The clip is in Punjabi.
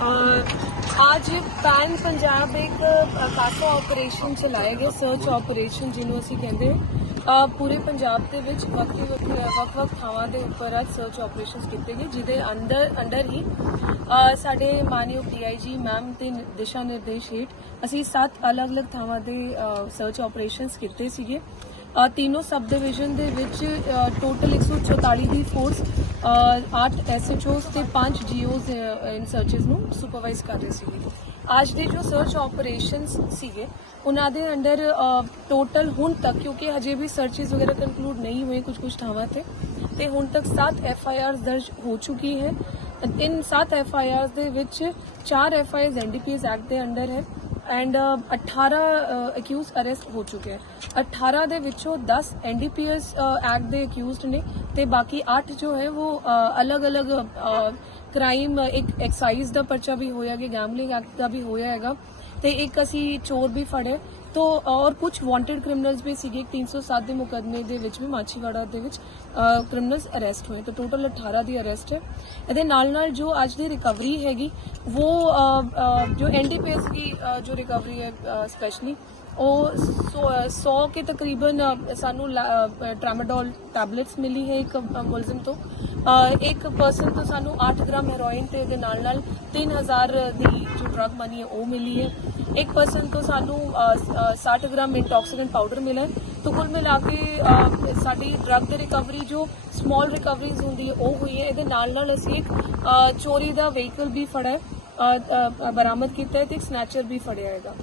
呃 ਅੱਜ ਪੈਨ ਪੰਜਾਬ ਇੱਕ ਕਾਸਾ ਆਪਰੇਸ਼ਨ ਚਲਾਇਆ ਗਿਆ ਸਰਚ ਆਪਰੇਸ਼ਨ ਜਿਹਨੂੰ ਅਸੀਂ ਕਹਿੰਦੇ ਹਾਂ। ਪੂਰੇ ਪੰਜਾਬ ਦੇ ਵਿੱਚ ਵੱਖਰੀ ਵੱਖਰੀ ਵੱਖ-ਵੱਖ ਥਾਵਾਂ ਦੇ ਉੱਪਰ ਅੱਜ ਸਰਚ ਆਪਰੇਸ਼ਨਸ ਕੀਤੇ ਗਏ, ਜਿਹਦੇ ਅੰਦਰ ਅੰਡਰ ਹੀ ਸਾਡੇ ਮਾਨਯੋਗ ਡੀਆਈਜੀ ਮੈਮ ਦੇ ਦਿਸ਼ਾ ਨਿਰਦੇਸ਼ ਹੇਠ ਅਸੀਂ ਸੱਤ ਅਲੱਗ-ਅਲੱਗ ਥਾਵਾਂ ਦੇ ਸਰਚ ਆਪਰੇਸ਼ਨਸ ਕੀਤੇ ਸੀਗੇ। ਤਿੰਨੋਂ ਸਬ ਡਿਵੀਜ਼ਨ ਦੇ ਵਿੱਚ ਟੋਟਲ 144 ਦੀ ਫੋਰਸ 8 ਐਸਐਚਓਸ ਤੇ 5 ਜੀਓਸ ਇਨ ਸਰਚਸ ਨੂੰ ਸੁਪਰਵਾਈਜ਼ ਕਰ ਰਹੇ ਸੀ। ਸੀਗੇ। ਅੱਜ ਦੇ ਜੋ ਸਰਚ ਆਪਰੇਸ਼ਨਸ ਸੀਗੇ, ਉਹਨਾਂ ਦੇ ਅੰਡਰ ਟੋਟਲ ਹੁਣ ਤੱਕ, ਕਿਉਂਕਿ ਹਜੇ ਵੀ ਸਰਚਸ ਵਗੈਰਾ ਕੰਕਲੂਡ ਨਹੀਂ ਹੋਏ ਕੁਝ ਕੁਝ ਥਾਵਾਂ ਤੇ ਤੇ ਹੁਣ ਤੱਕ 7 ਐਫ ਆਈ ਆਰ ਦਰਜ ਹੋ ਚੁੱਕੀ ਹੈ। ਤਿੰਨ 7 ਐਫ ਆਈ ਆਰ ਦੇ ਵਿੱਚ 4 F I R NDPS act ਦੇ ਅੰਡਰ ਹੈ। ਐਂਡ 18 ਅਕਿਊਜ਼ ਅਰੈਸਟ ਹੋ ਚੁੱਕੇ ਹੈ 18 ਦੇ ਵਿੱਚੋਂ 10 ਐਨਡੀਪੀਐਸ ਐਕਟ ਦੇ ਅਕਿਊਜ਼ਡ ਨੇ ਤੇ ਬਾਕੀ 8 ਜੋ ਹੈ ਉਹ uh, ਅਲੱਗ-ਅਲੱਗ uh, ਕ੍ਰਾਈਮ uh, ਇੱਕ ਐਕਸਾਈਜ਼ ਦਾ ਪਰਚਾ ਵੀ ਹੋਇਆ, ਕਿ ਗੈਂਬਲਿੰਗ ਐਕਟ ਦਾ ਵੀ ਹੋਇਆ ਹੈਗਾ। ਤੇ ਇੱਕ ਅਸੀਂ ਚੋਰ ਵੀ ਫੜੇ। ਤੋ ਔਰ ਕੁਝ ਵਾਂਟਡ ਕ੍ਰਿਮੀਨਲਸ ਵੀ ਸੀਗੇ 307 ਦੇ ਮੁਕਦਮੇ ਦੇ ਵਿੱਚ ਵੀ ਮਾਛੀਵਾੜਾ ਦੇ ਵਿੱਚ ਕ੍ਰਿਮੀਨਲਸ ਅਰੈਸਟ ਹੋਏ ਤਾਂ ਟੋਟਲ 18 ਦੀ ਅਰੈਸਟ ਹੈ। ਇਹਦੇ ਨਾਲ ਨਾਲ ਜੋ ਅੱਜ ਦੀ ਰਿਕਵਰੀ ਹੈਗੀ ਉਹ ਅ, ਅ, ਜੋ ਐਨਡੀਪੀਐਸ ਦੀ ਜੋ ਰਿਕਵਰੀ ਹੈ ਸਪੈਸ਼ਲੀ ਉਹ 100 ਕੇ ਤਕਰੀਬਨ ਅ, ਸਾਨੂੰ ਟ੍ਰਾਮਾਡੋਲ ਟੈਬਲੇਟਸ ਮਿਲੀ ਹੈ ਇੱਕ ਮੁਲਜ਼ਮ ਤੋਂ। ਇੱਕ ਪਰਸਨ ਤੋਂ ਸਾਨੂੰ 8 ਗ੍ਰਾਮ ਹੈਰੋਇਨ ਤੇ ਉਹਦੇ ਨਾਲ ਨਾਲ 3000 ਦੀ ਜੋ ਡਰਗ ਮਨੀ ਹੈ ਉਹ ਮਿਲੀ ਹੈ। ਇੱਕ ਪਰਸਨ ਤੋਂ ਸਾਨੂੰ 60 ਗ੍ਰਾਮ ਇੰਟੌਕਸੀਕੈਂਟ ਪਾਊਡਰ ਮਿਲਿਆ ਹੈ। ਕੁੱਲ ਮਿਲਾ ਕੇ ਸਾਡੀ ਡਰੱਗ ਦੀ ਰਿਕਵਰੀ ਜੋ ਸਮਾਲ ਰਿਕਵਰੀਜ਼ ਹੁੰਦੀ ਹੈ, ਉਹ ਹੋਈ ਹੈ। ਇਹਦੇ ਨਾਲ ਨਾਲ ਅਸੀਂ ਇੱਕ ਚੋਰੀ ਦਾ ਵਹੀਕਲ ਵੀ ਫੜਿਆ ਬਰਾਮਦ ਕੀਤਾ ਹੈ ਤੇ ਇੱਕ ਸਨੈਚਰ ਵੀ ਫੜਿਆ ਹੈਗਾ।